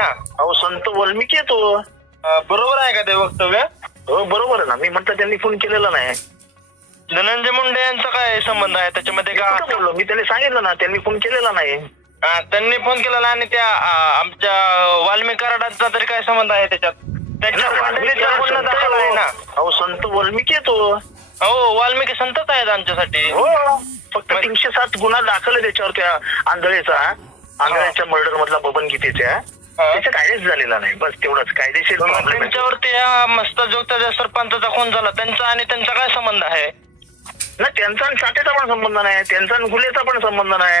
आहे ना. अहो संत वाल्मिकी आहे तो. अं, बरोबर आहे का ते वक्तव्य? हो बरोबर आहे ना. मी म्हटलं त्यांनी फोन केलेला नाही. धनंजय मुंडे यांचा काय संबंध आहे? त्याच्यामध्ये का कुठं बोललो. मी त्यांनी सांगितलं ना त्यांनी फोन केलेला नाही. हा, त्यांनी फोन केलेला आणि त्या आ, आमच्या वाल्मिक कराडाचा तरी काय संबंध आहे त्याच्यात? दाखल आहे ना. अहो संत वाल्मिकी आहे तो. हो वाल्मिकी संतच आहेत आमच्यासाठी. हो. फक्त तीनशे सात गुन्हा दाखल आहे त्याच्यावर त्या आंधळेचा. आंधळेच्या मर्डर मधला बबन गीतेच्या त्याच्यात काहीच झालेला नाही. बस तेवढंच. कायदेशीर प्रॉब्लेम त्यांच्यावरती या मस्त जोगत्या सरपंचाचा खून झाला. त्यांचा आणि त्यांचा काय संबंध आहे? ना त्यांचा आणि साठेचा पण संबंध नाही. त्यांचा आणि गुलेचा पण संबंध नाही.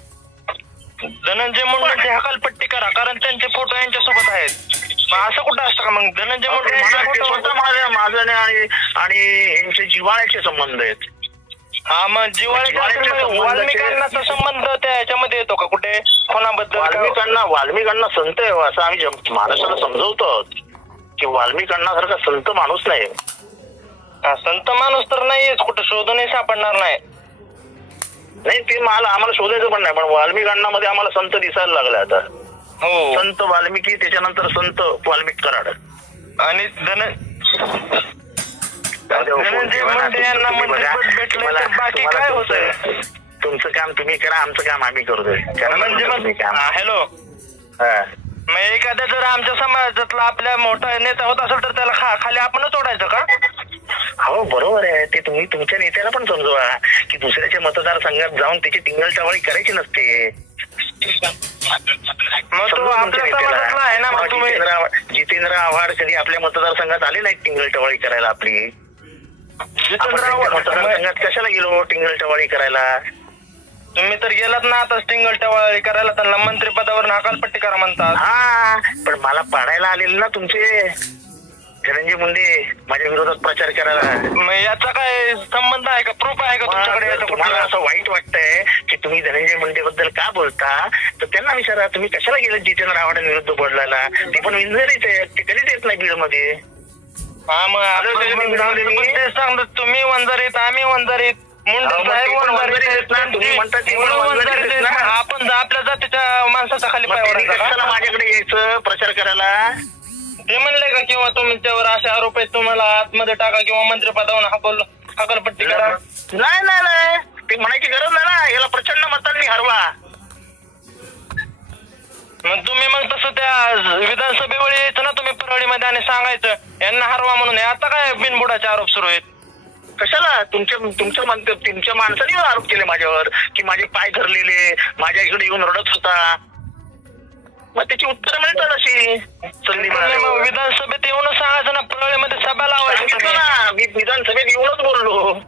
धनंजय मुंडेची हकालपट्टी करा कारण त्यांचे फोटो यांच्यासोबत आहेत. मग असं कुठं असतं का मग? धनंजय मुंडे यांचे मला ते photo- स्वतः माझ्या माझ्याने आणि आणि यांचे जिव्हाळ्याचे संबंध आहेत. हा मग जिवाळ्याच्या जिव्हाळ्याच्या संबंधाचे- वाल्मिकांनाचा संबंध त्या ह्याच्यामध्ये येतो का? कुठे? कोणाबद्दल का? वाल्मिकांना वाल्मिकांना संत आहे हो, असं आम्ही जम- महाराष्ट्राला समजवतो. आहोत की वाल्मिकांना सारखा संत माणूस नाही. हा, संत माणूस तर नाहीच कुठे शोधूनही सापडणार नाही. नाही ते मला आम्हाला शोधायचं पण नाही पण वाल्मिकांना मध्ये आम्हाला संत दिसायला लागले आता. हो. संत वाल्मिकी त्याच्यानंतर संत वाल्मिक कराड. आणि धन धनंजय मुंडे यांना. मंत्रिपद तर बाकी काय तुमचं- होतंय? तुमचं काम तुम्ही करा आमचं काम आम्ही करतोय म्हणजे मग हॅलो हा. मग एखाद्या जर आमच्या समाजातला आपल्या मोठा नेता होत असेल तर त्याला खा खाली आपणच ओढायचं का? हो बरोबर आहे. ते तुम्ही तुमच्या नेत्याला पण समजवा की दुसऱ्याच्या मतदारसंघात जाऊन त्याची टिंगल टवाळी करायची नसते. मग तो समजवा तुमच्या आपल्या नेत्याला. समाजातला आहे ना मग मग तुम्ही जितेंद्र आव्हाड- जितेंद्र आव्हाड कधी आपल्या मतदारसंघात आले नाही टिंगल टवाळी करायला आपली? आपण जितेंद्र त्यांच्या आव्हाड- मतदारसंघात कशाला गेलो टिंगल टवाळी करायला? तुम्ही तर गेलात ना आता स्टिंगल टवाळी करायला त्यांना मंत्रिपदावर हकालपट्टी करा म्हणतात. हा पण मला पाडायला आलेले ना तुमचे. धनंजय मुंडे माझ्या विरोधात प्रचार करायला मग याचा काय संबंध आहे का? प्रूफ आहे का तुमच्याकडे याचा तुम्हाला कुठला? असं वाईट वाटतंय की तुम्ही धनंजय मुंडे बद्दल का बोलता? तर त्यांना विचारा तुम्ही कशाला गेले जितेंद्र आव्हाडांविरुद्ध बोललायला ते पण विंजरीच आहे ते कधीच येत नाही बीडमध्ये हा मग आता ते मग सांगतो तुम्ही वंजारीत आम्ही वंजारीत. मुंडे अहो, मग साहेब ते पण वंजारीत वंजारीत आहेत, ना, तुम्ही त्यांची म्हणता ते पण मुलं वंजारीत वंजारीत आहेत, ना. मग आपण आपल्या जातीच्या माणसाचा खाली मग पाय त्यांनी ओढायचा कशाला? माझ्याकडे यायचं प्रचार करायला? ते म्हणले का किंवा तुमच्यावर असे आरोप आहेत तुम्हाला आतमध्ये टाका किंवा मंत्रिपदावर हकल हकलपट्टी करा? नाही नाही नाही. ते म्हणायची गरज नाही ना. याला प्रचंड मतांनी हरवा. मग तुम्ही मग तसं त्या विधानसभेवर यायचं ना तुम्ही परळीमध्ये आणि सांगायचं यांना हरवा म्हणून. हे आता काय बिनबुडाचे आरोप सुरू आहेत? कशाला? तुमच्या तुमच्या मन- तुमच्या माणसाने आरोप केले माझ्यावर की माझे पाय धरलेले माझ्या इकडे येऊन रडत होता. मग त्याची उत्तर मिळतात अशी. तुम्ही मग. विधानसभेत येऊनच सांगायचं ना परळीमध्ये सभा लावायची सांगितलं तुम्ही. ना मी विधानसभेत येऊनच बोललो.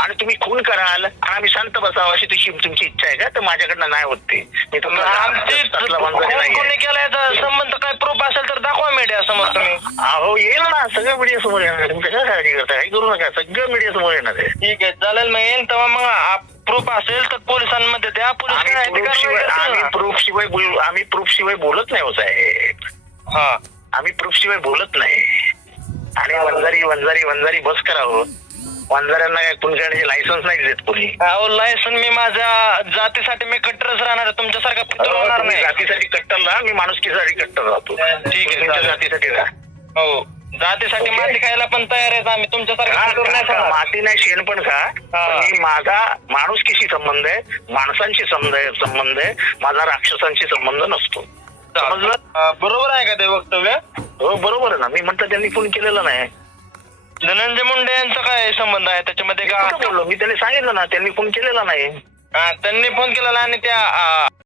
आणि तुम्ही खून कराल आणि आम्ही शांत बसावं अशी तुझी तुमची इच्छा आहे का? तर माझ्याकडनं नाही होत ते. मी मग आमची तसला माणूस कोण नाहीये. कोणी केला याचा संबंध काय प्रूफ असेल तर दाखवा मीडिया समोर तुम्ही. अहो येईल ना. सगळं मीडिया समोर येणार तुम्ही कशाला काळजी करता काही करू नका. सगळं मीडिया समोर येणार आहे. ठीक आहे चालेल मग. येईन तेव्हा मग प्रूफ असेल तर पोलिसांमध्ये द्या. आम्ही प्रूफ शिवाय आम्ही. प्रूफ शिवाय बोल- आम्ही प्रूफ शिवाय बोलत नाही हो साहेब. हा. आम्ही प्रूफ शिवाय बोलत नाही. आणि वंजारी वंजारी वंजारी बस करावं वंजाऱ्यांना काय करण्याचे लायसन्स नाही देत कोणी? अहो लायसन मी माझ्या जातीसाठी मी कट्टरच राहणार आहे. तुमच्यासारखा पुत्र होणार तुम्ही नाही. जातीसाठी कट्टर राहा मी माणुसकीसाठी कट्टर राहतो. ठीक आहे, तुमच्या चालेल. जातीसाठी राहा. हो. जातीसाठी ओके. माती खायला पण तयार आहेत आम्ही. हा, तुमच्यासारखं खा. माती नाही शेण पण खा. हा. पण मी माझा माणुसकीशी संबंध आहे माणसांशी संबंध आहे संबंध आहे. माझा राक्षसांशी संबंध नसतो. समजलं? बरोबर आहे का ते वक्तव्य? हो बरोबर आहे ना. मी म्हटलं त्यांनी फोन केलेला नाही. धनंजय मुंडे यांचा काय संबंध आहे? त्याच्यामध्ये का कुठं बोललो. मी त्यांनी सांगितलं ना त्यांनी फोन केलेला नाही. हा, त्यांनी फोन केलेला आणि त्या